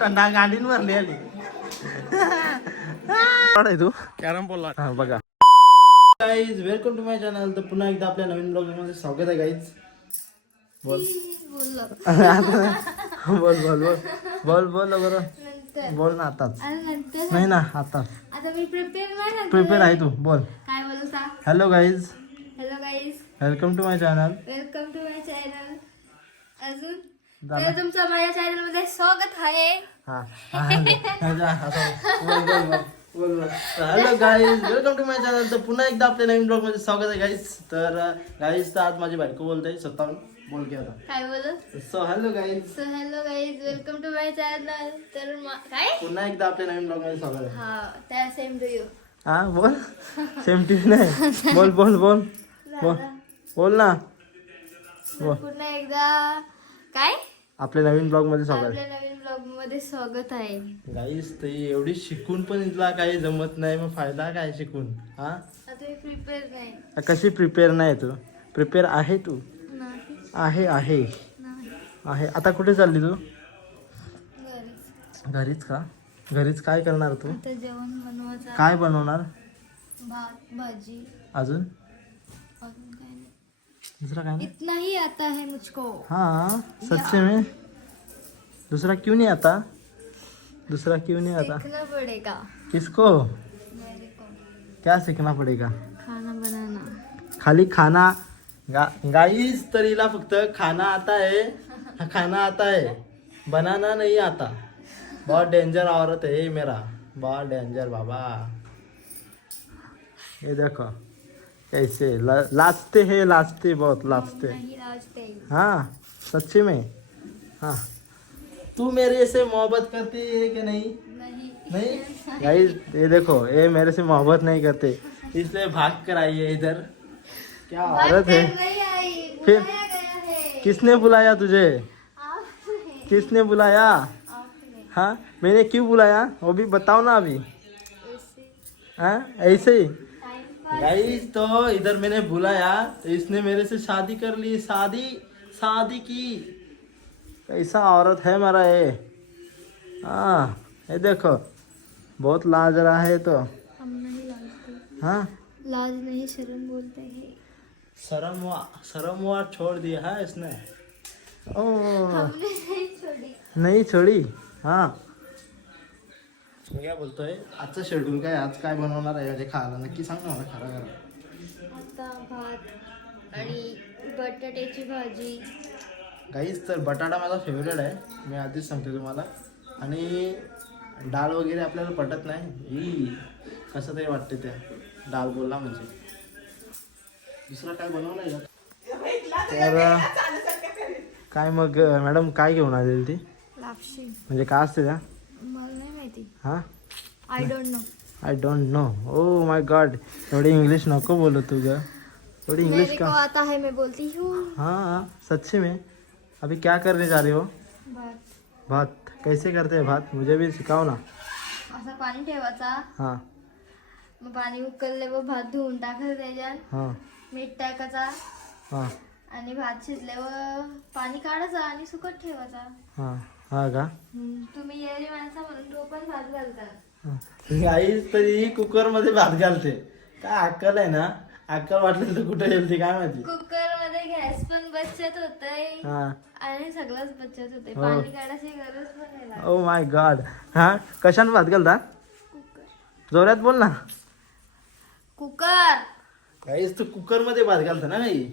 टंडा गाडीन भरली आली. तू? कॅरम बोलला. हा बघा. Guys welcome to my channel तर पुन्हा एकदा आपल्या नवीन ब्लॉगमध्ये स्वागत आहे गाईज बोल. बोल बोल बोल बोल. बोल बरं. बोल ना आताच. नंतर? नाही ना आताच. आता मी प्रिपेअर नाही झाले. प्रिपेअर आहे तू बोल. काय बोलू hello guys hello guys welcome to my channel welcome to my channel अजून. तर तुमचं माझ्या चॅनलमध्ये स्वागत आहे. हा hello guys welcome to my channel तर पुन्हा एकदा आपल्या नवीन ब्लॉगमध्ये स्वागत आहे गाईज तर गाईज तर आज माझी बायको बोलते. स्वतः बोल की आता. काय बोलू? So hello guys so hello guys welcome to my channel तर काय? पुन्हा एकदा आपल्या नवीन ब्लॉगमध्ये स्वागत आहे. हा त्या सेम टू यू हा बोल. सेम टी नाही. बोल बोल बोल. बोल. बोल ना. पुन्हा एकदा. काय? आपल्या नवीन ब्लॉगमध्ये स्वागत. आहे आपल्या नवीन ब्लॉगमध्ये स्वागत आहे. गाईज ते एवढी शिकून पण इथला काही जमत नाही मग फायदा काय शिकून? हा? आता प्रिपेअर नाही. कशी प्रिपेअर नाही तू? प्रिपेअर आहे तू? नाही. आहे आहे. नाही. आहे. आता कुठे चालली तू? घरीच. घरीच का? घरीच काय करणार तू? आता जेवण बनवायचं. काय बनवणार? भात भाजी. अजून? दुसरा काय नाही इतना ही आता है मुझको। हाँ सच्चे में। दूसरा क्यों नहीं आता? दूसरा क्यों नहीं आता? सीखना पड़ेगा। किसको? क्या सीखना पड़ेगा? खाना बनाना। खाली खाना। गा गाईस तर हिला फक्त खाना आता है। हाँ, खाना आता है। बनाना नहीं आता। बहुत डेंजर औरत है ये मेरा। बहुत डेंजर बाबा। ये देखो। कैसे ला- लाजते हैं लाजते बहुत लाजते। लाजते हाँ। सच्ची में? हाँ। तू मेरे से मोहब्बत करती है कि नहीं? नहीं। नहीं? गाइस ये देखो ये मेरे से मोहब्बत नहीं करते। इसलिए भाग कर आई है इधर। क्या औरत है? आई फिर? गया है। किसने बुलाया तुझे? किसने बुलाया? हाँ मैंने क्यों बुलाया? वो भी बताओ ना अभी। ऐसे। हाँ ऐसे ही। गाइस तो इधर मैंने बुलाया तो इसने मेरे से शादी कर ली शादी शादी की। कैसा औरत है मेरा ये? हाँ ये देखो बहुत लाज रहा है तो। हम नहीं हाँ? लाज नहीं शर्म बोलते हैं। शर्म वा शर्म वार छोड़ दिया है इसने। ओ। हमने नहीं छोड़ी। नाही छोडी? हा। मी काय बोलतोय. आजचं शेड्यूल काय? आज काय बनवणार आहे? म्हणजे खायला नक्की सांग ना मला खरं खरं आता भात आणि बटाट्याची भाजी. गाईच तर बटाटा माझा फेवरेट आहे. मी आधीच सांगते तुम्हाला. आणि डाळ वगैरे आपल्याला पटत नाही. ई कसं तरी वाटते ते. डाळ बोलला म्हणजे. दुसरं काय बनवलं आहे? का तर काय मग मॅडम काय घेऊन आलेली ती? लापशी. म्हणजे काय असते त्या? मला नाही माहिती. हां? I don't know I don't know oh my god एवढी इंग्लिश नको बोलो तू ग. एवढी इंग्लिश को आता है मैं बोलती हूँ. हाँ सच्ची में? अभी क्या करने जा रहे हो? भात. भात. कैसे करते हैं भात? मुझे भी सिखाओ ना. असं पाणी ठेवायचा हाँ. मग पाणी उकळल्यावर भात धुवून टाकायचं त्याच्यात हाँ. मीठ टाकायचा हाँ. आणि भात शिजल्यावर पाणी काढायचं आणि सुकत ठेवायचा. हाँ. हाँ का? तुम्ही येरी माणसा म्हणून तो पण भात घालता गाईच तरी कुकरमध्ये भात घालते. काय अक्कल आहे ना? अक्कल वाटलं तर कुठे गेलती काय माहिती? कुकरमध्ये गॅस पण बचत होतय हा. आणि सगळंच बचत होते हो. पाणी काढायची गरज पण नाही लागत. ओ माय गॉड हा? कशाने भात घालता? कुकर. जोरात बोल ना. कुकर. काहीच तू कुकरमध्ये भात घालता ना काही?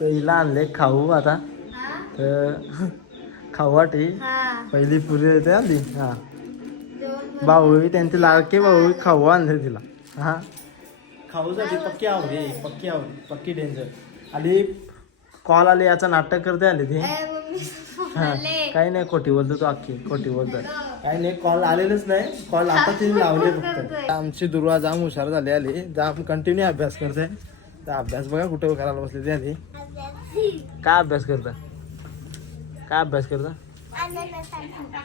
तर हिला आणले खाऊ आता. हा? तर खाऊ वाटी हा. पहिली पुरी येते आली हा. भाऊ त्यांचे लाडके भाऊ खाऊ आणले तिला. हा. खाऊसाठी पक्की आवडी पक्की आवडी पक्की डेंजर आली कॉल आले याचं नाटक करते आले ती. ए, मम्मी हा. म्हणाले, काही नाही खोटी बोलतो तू अख्खी खोटी बोलतो काही नाही कॉल आलेलेच नाही. कॉल आता तिने लावले फक्त. आमची दुर्वा जाम हुशार झाली आली. जाम कंटिन्यू अभ्यास करते. तर अभ्यास बघा कुठे करायला बसली ती आली. काय अभ्यास करता? काय अभ्यास करता?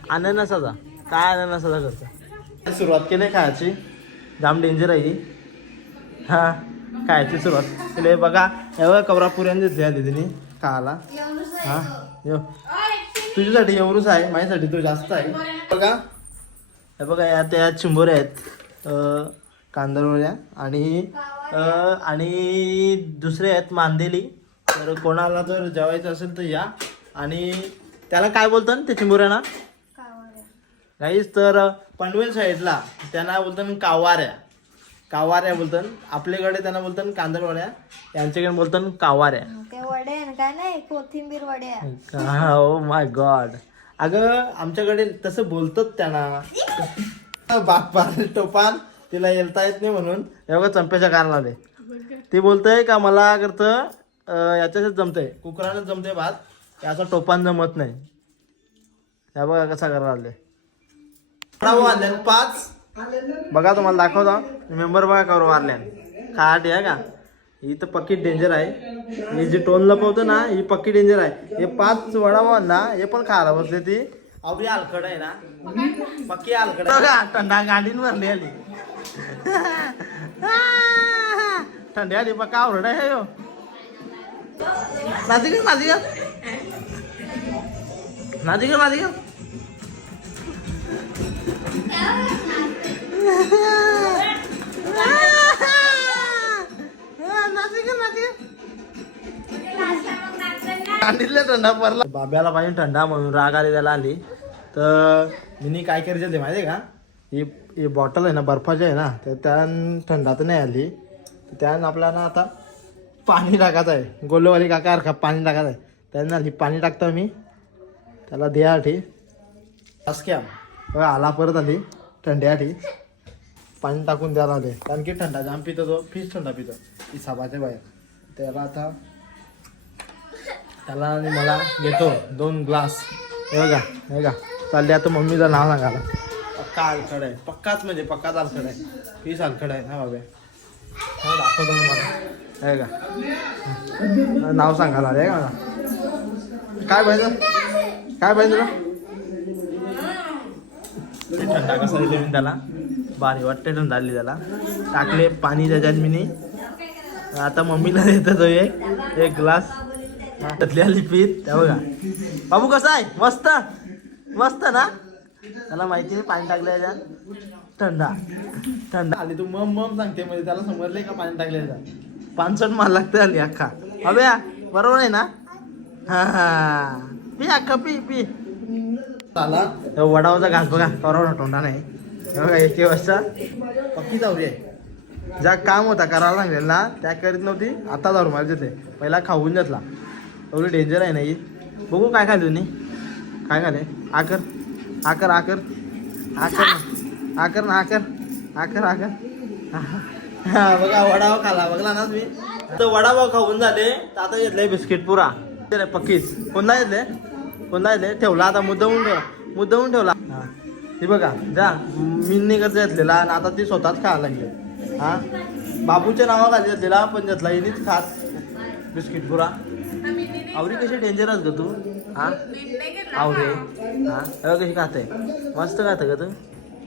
अननसाचा. काय अननसाचा करता? सुरुवात केली खायची? जाम डेंजर आहे ही. हा खायची सुरुवात. केली बघा हे बघा कवरा पुऱ्याने दिसली आधी तिने खायला हा आहे तो. यो. अय, acting तुझ्यासाठी एवढंच आहे माझ्यासाठी तो जास्त आहे. बघा. हे बघा या त्या चिंबोऱ्या आहेत. अं, कांदळवड्या आणि आणि दुसरे आहेत मांदेली. तर कोणाला जर जेवायचं असेल तर या. आणि त्याला काय बोलतात त्या चिंबोऱ्यांना काहीच तर पनवेल साईडला त्यांना बोलतात कावाऱ्या. कावाऱ्या बोलतात आपल्याकडे त्यांना बोलतात कांदळवड्या. यांच्याकडे बोलतात कावाऱ्या. ते काय नाही कोथिंबीर. ओ माय गॉड अगं आमच्याकडे तसं बोलतात त्यांना. बाप टोपान तिला येलता येत नाही म्हणून. हे बघा चंप्याच्या कारणाने ती बोलतंय का मला करतं याच्यातच जमतंय. कुकरानंच जमतंय भात. याचा टोपान जमत नाही. या बघा कसा करायला आले पाच. बघा तुम्हाला दाखवतो. मेंबर बघा कवर मारल्या खाट आहे का? ही तर पक्की डेंजर आहे. ही जी टोन लपवतो ना ही पक्की डेंजर आहे. हे पाच वडा ना हे पण खायला बसले ती. आवडी आलखड आहे ना. पक्की आलखड थंडा गाडीन भरली आली. थंडी आली पक्का आवड आहे हो नाजी कर नाजी कर सांगितलं थंडा पडला. बाब्याला पाहिजे थंडा म्हणून राग आली त्याला आली. तर मी काय करायचं ते माहिती आहे का? ही ही बॉटल आहे ना बर्फाची आहे ना तर त्यान थंडा तर नाही आली. तर त्यानं आपल्याला आता पाणी टाकायचं आहे. गोलवाली काका का पाणी टाकायचं आहे. त्यांना पाणी टाकतो मी त्याला द्यासाठी आठी. आला परत आली थंड्यासाठी पाणी टाकून द्यायला आले कारण की थंडा जाम पितो तो. फीस थंडा पितो. हिसाबाच्या बाहेर. त्याला आता त्याला आणि मला घेतो. दोन ग्लास. हे बघा हे बघा. चालले आता मम्मीचं नाव सांगायला. पक्का अलखड आहे. पक्काच म्हणजे पक्काच अलखड आहे. फीस अलखड आहे. ना बाबा हा दाखवतो मला हे का नाव सांगायला हे का काय पाहिजे? काय पाहिजे तुला? ते कसा दिले मी त्याला? भारी वाटते थंड आली त्याला. टाकले पाणी त्याच्यात मी आता मम्मीला देतो तो एक. एक ग्लास त्यातली आली पीत त्या बघा. बाबू कसा आहे? मस्त. मस्त ना? त्याला माहिती नाही पाणी टाकलं याच्यात थंडा थंडा आली तू मम मम सांगते. म्हणजे त्याला समजले का पाणी टाकले याच्यात पानसट माल लागते आली अख्खा. अबे बरोबर आहे ना? हा हा. पी अख्खा पी पी. आला वडावाचा घास बघा बरोबर तोंडा नाही. बघा एक वाजता पक्की जाऊरी आहे ज्या काम होता करायला लागलेला ना त्या करीत नव्हती. आता जाऊ मला तिथे पहिला खाऊन घेतला. एवढी डेंजर आहे ना ही? बघू काय खाल्ली तुम्ही. काय खाले आकर. आकर आकर. आकर ना. आकर ना आकर. आकर आकर. हा बघा वडापाव खाला बघला ना तुम्ही. तर वडापाव खाऊन झाले. तर आता घेतले बिस्किट पुरा. ते पक्कीच. कोणता घेतले कोणता घेतले ठेवला आता मुद्दामून ठेवला मुद्दामून ठेवला. हा. बघा जा मी कसं घेतलेला आणि आता ती स्वतःच खायला लागली. हा? बाबूच्या नावाखाली घेतलेला पण घेतला हिनीच खात. बिस्किट पुरा. आवडी कशी डेंजरस ग तू? हा? आवडे हा? कशी खाते. मस्त खाते का तू.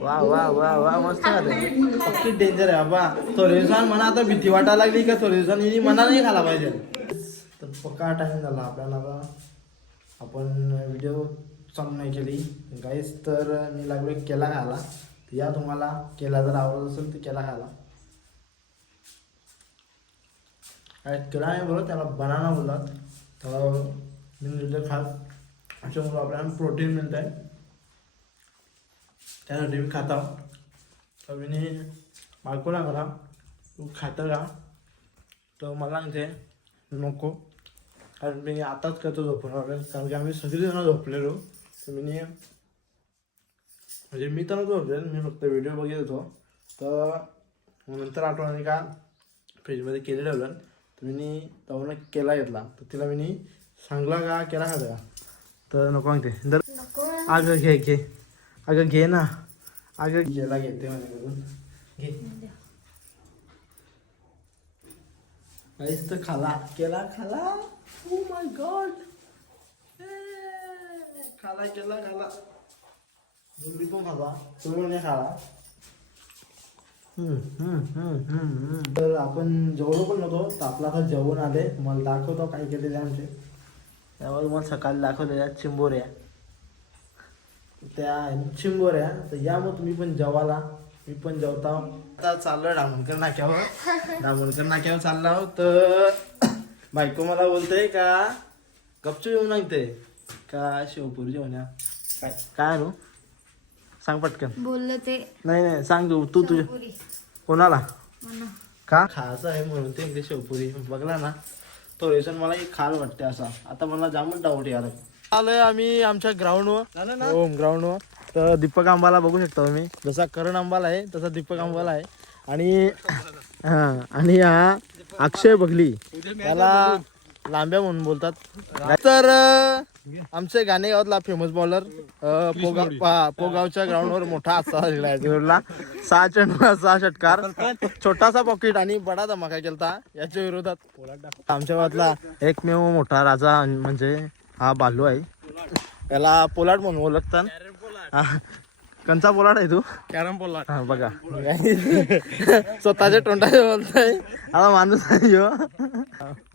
वा वा वा वा मस्त खाते. पक्की डेंजर आहे बाबा. थोडे दिवसांनी मला आता भीती वाटायला लागली का? थोडे दिवसांनी हिने मना नाही खाला पाहिजे. तर पक्का टाइम झाला आपल्याला आता आपण व्हिडिओ चालू नाही केली. गाईस तर मी लागलो एक केला खायला. या तुम्हाला केला जर आवडत असेल तर केला खायला. काय केला नाही बोलत त्याला बनाना बोलतात. त्याला मी म्हणजे खास खात आपल्याला प्रोटीन मिळत आहे त्यासाठी मी खाता. तर मी बायको करा तू खातं का? तर मला सांगते नको. कारण मी आताच करतो झोपून कारण की आम्ही सगळेजण झोपलेलो. तर मी म्हणजे मी तर नव्हतो झोपलेलो मी फक्त व्हिडिओ बघत होतो तर नंतर आठवणी का फ्रीजमध्ये केले ठेवलं. तर मी तेव्हा केला घेतला. तर तिला मी सांगला का? केला खातं का तर नको दर नको. अगं घे घे. अगं घे ना. अगं गेला घेते माझ्याकडून. घे. काहीच तर खाला. केला खाला. ओ माय गॉड खाला केला खाला. मी पण खाला तुम्ही नाही खाला. तर आपण जेवलो पण नव्हतो. तर आपला आता जेवण आले मला दाखवतो काय केलेले आमचे. त्यावर मला सकाळी दाखवलेल्या चिंबोऱ्या. त्या चिंबोऱ्या. तर या मग तुम्ही पण जेवाला मी पण जेवता. आता चाललोय डामणकर नाक्यावर. डामणकर नाक्यावर चाललो आहोत तर बायको मला बोलते का गपचूप येऊन सांगते. का शिवपूर जेवण्या? काय? काय आणू? सांग पटकन. बोललं ते. नाही नाही सांग तू तू तुझ्या कोणाला? का? खायचं आहे म्हणून ते इकडे शेवपुरी. बघला ना तो रेशन मला एक खाल वाटते असा. आता मला जामच डाऊट यार आलोय आम्ही आमच्या ग्राउंडवर हो ग्राउंडवर तर दीपक आंबाला बघू शकता तुम्ही. जसा करण आंबाला आहे तसा दीपक आंबाला आहे. आणि हा आणि हा अक्षय बघली. त्याला लांब्या म्हणून बोलतात. तर आमचे गाणे गावातला फेमस बॉलर पोगाव पा- पोगावच्या ग्राउंडवर मोठा असा झालेला आहे. सहा चेंडू सहा षटकार छोटासा पॉकेट आणि बडा धमाका केलता. याच्या विरोधात आमच्या गावातला एकमेव मोठा राजा म्हणजे हा बालू आहे. याला पोलाट म्हणून ओळखतात. कंचा पोलाट आहे तू? कॅरम बोलला हा बघा. स्वतःच्या तोंडाचे बोलतोय. आता माणूस आहे ह्यो.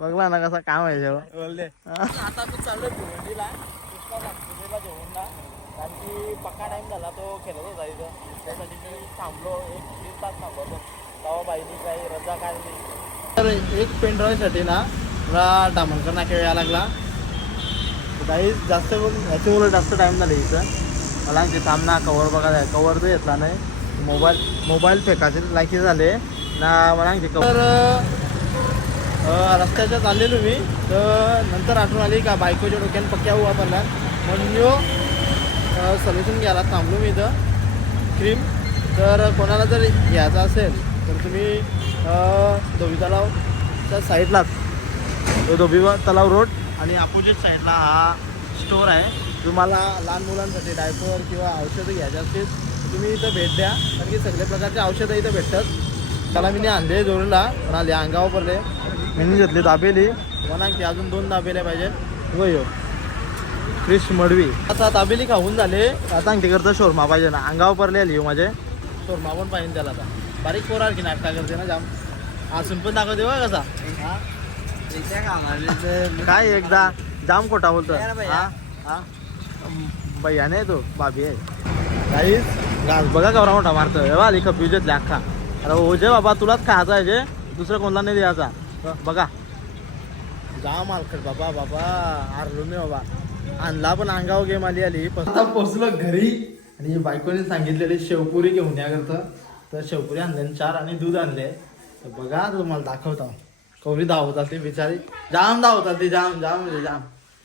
बघला ना कसा काम आहे ह्यो. बोलले आता मी चाललोय भिवंडीला. कारण की पक्का टाइम झाला तो खेळत होता इथं. त्यासाठी मी थांबलो. एक दीड तास थांबलो तेव्हा बाईनी काही रजा काढली. तर एक पेंढरासाठी ना मला डामणकर नाक्या यायला लागला. काही जास्त करून याच्यामुळे जास्त टाइम झाला इथं. मला ते थांब ना कवर बघा कवर तर घेतला नाही. मोबाईल मोबाईल फेकायचे लायकी झाले. ना मला ते कवर रस्त्याच्या चाललेलो मी तर नंतर आठवण आली का बायकोच्या डोक्यानं पक्क्या वापरल्या म्हणून यो सोल्युशन घ्यायला थांबलो मी इथं. क्रीम तर कोणाला जर घ्यायचं असेल तर तुम्ही धोबी तलावच्या साईडलाच तो धोबी तलाव रोड आणि अपोजिट साईडला हा स्टोर आहे. तुम्हाला लहान मुलांसाठी डायपर किंवा औषधं घ्यायचे असतील तुम्ही इथं भेट द्या. कारण की सगळ्या प्रकारचे औषधं इथं भेटतात. त्याला मी आणले जोडूला म्हणाले अंगावर पडले. मी घेतले दाबेली. म्हणा की अजून दोन दाबेले पाहिजे. व यो क्रिश मडवी. आता दाबेली खाऊन झाले. आता करता शोरमा पाहिजे ना. अंगावर पडले आली हो माझे. शोरमा पण पाहिजे त्याला आता. बारीक पोरार की नाटका करते ना जाम. असून पण दाखवते बघ कसा. काय एकदा? जाम खोटा बोलतो हा? हा? भैया नाही तो बाबी आहे काहीच घास बघा कवरा मोठा मारतो हे बा लिखा पिजेतले अख्खा. अरे हो जे बाबा तुलाच खायचा आहे जे दुसरं कोणता नाही द्यायचा. बघा. जा मालकड बाबा बाबा. हारलो मी बाबा. आणला पण अंगावर गेम आली आली. आता पोचलो घरी. आणि बायकोने सांगितलेली शेवपुरी घेऊन या तर शेवपुरी आणले चार आणि दूध आणले. तर बघा तुम्हाला दाखवता. कवरी धावतात ती बिचारी. जाम धावतात ती जाम जाम म्हणजे जाम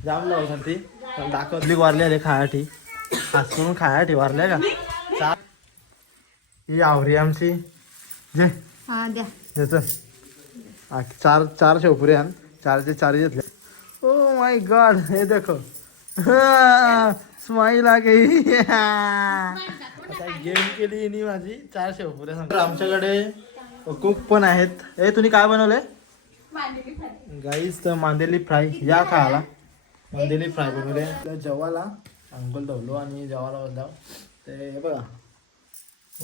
जाम धावतात ती पण दाखवतली वारली आले खायाठी. करून खायाठी वारल्या का? चार ही आवरी आमची. जे चार चार शेवपुरी आण. चारचे चार घेतले. ओ माय गॉड हे देखो. स्माईल आ गई. आता गेम केली हिनी माझी चार सांगतो आमच्याकडे कुक पण आहेत. ए तुम्ही काय बनवले गाईस तर मांदेली फ्राय या खायला. मांदेली फ्राय बनवले. तर जेवाला अंकुल धवलो आणि जेवाला बदलाव. ते हे बघा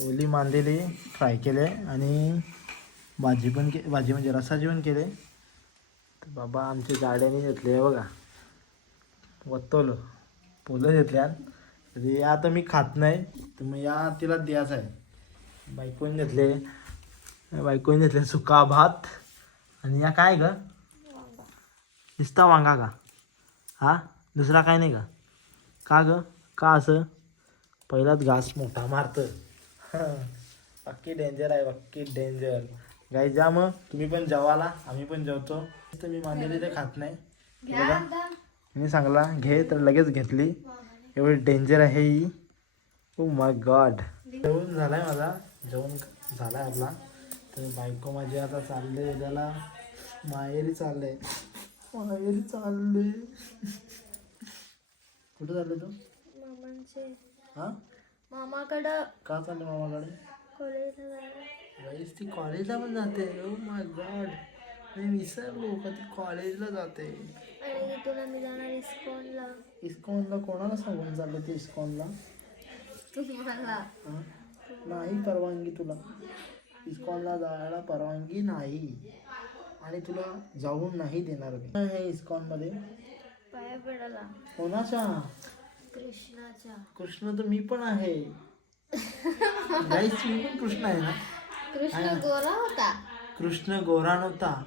ओली मांदेली फ्राय केले आणि भाजी पण के भाजी म्हणजे रसाची पण केले. तर बाबा आमच्या गाड्याने घेतले बघा. वत्तवलं पोलं घेतल्यात तर या आता मी खात नाही तर मग या तिला द्यायचं आहे. बायकोने घेतले. बायकोने घेतले सुका भात. आणि या काय ग? नुसता वांगा का? हा? दुसरा काय नाही का? का ग? का असं? पहिलाच घास मोठा मारतं पक्की डेंजर आहे पक्की डेंजर गाई जा मग. तुम्ही पण जेवाला आम्ही पण जेवतो. तर मी मांडलेली ते खात नाही. बघा. मी सांगला घे तर लगेच घेतली. एवढी डेंजर आहे ही. ओ माय गॉड जेवण झालाय माझा. जेवण झालाय आपला. तर बायको माझी आता चालले त्याला माहेरी चालले माहेरी चालले. कुठं चालले तू? मामांचे. हा? मामाकडं. का चालले मामाकडे? कॉलेजला जायला. गाईस ती कॉलेजला पण जाते. ओ माय गॉड मी विसरलो का ती कॉलेजला जाते. आणि इथून आम्ही जाणार इस्कॉनला. इस्कॉनला कोणाला सांगून चालले ते इस्कॉनला? तुम्हाला. हा? नाही परवानगी तुला. इस्कॉनला जायला परवानगी नाही. आणि तुला जाऊन नाही देणार मी. हे इस्कॉनमध्ये? पाया कोणाच्या कृष्णाच्या कृष्ण तर मी पण आहे. गाईस मी पण कृष्ण आहे ना. कृष्ण गोरा होता. कृष्ण गोरा नव्हता.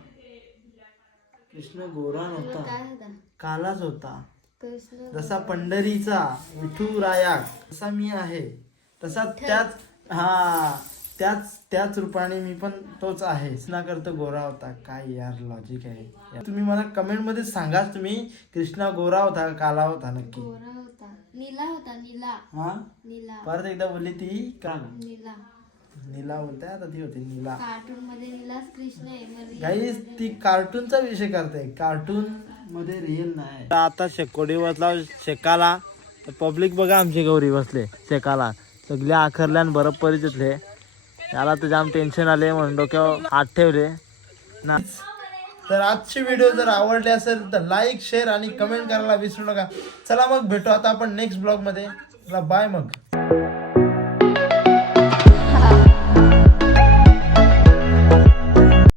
कृष्ण गोरा नव्हता. कालाच होता. जसा पंढरीचा विठुराया तसा मी आहे. तसा त्याच हा. त्याच त्याच रूपाने मी पण तोच आहे. कृष्णा करतो गोरा होता. काय यार लॉजिक आहे. तुम्ही मला कमेंटमध्ये सांगाच तुम्ही. कृष्णा गोरा होता काला होता नक्की? गोरा होता. नीला होता नीला. हा? नीला. परत एकदा बोलली ती का? नीला. नीला बोलताय आता ती होती नीला. कार्टून मध्ये नीलाच कृष्ण आहे ती कार्टूनचा विषय करते. कार्टून मध्ये रिअल नाही. आता शेकोडी बसला शेकाला. पब्लिक बघा आमचे गौरी बसले शेकाला. सगळे आखरल्या आणि बरफ परिचितले त्याला तर जाम टेन्शन आले म्हणून डोक्यावर हात ठेवले. ना. तर आजची व्हिडिओ जर आवडली असेल तर लाईक शेअर आणि कमेंट करायला विसरू नका. चला मग भेटू आता आपण नेक्स्ट ब्लॉगमध्ये. बाय मग.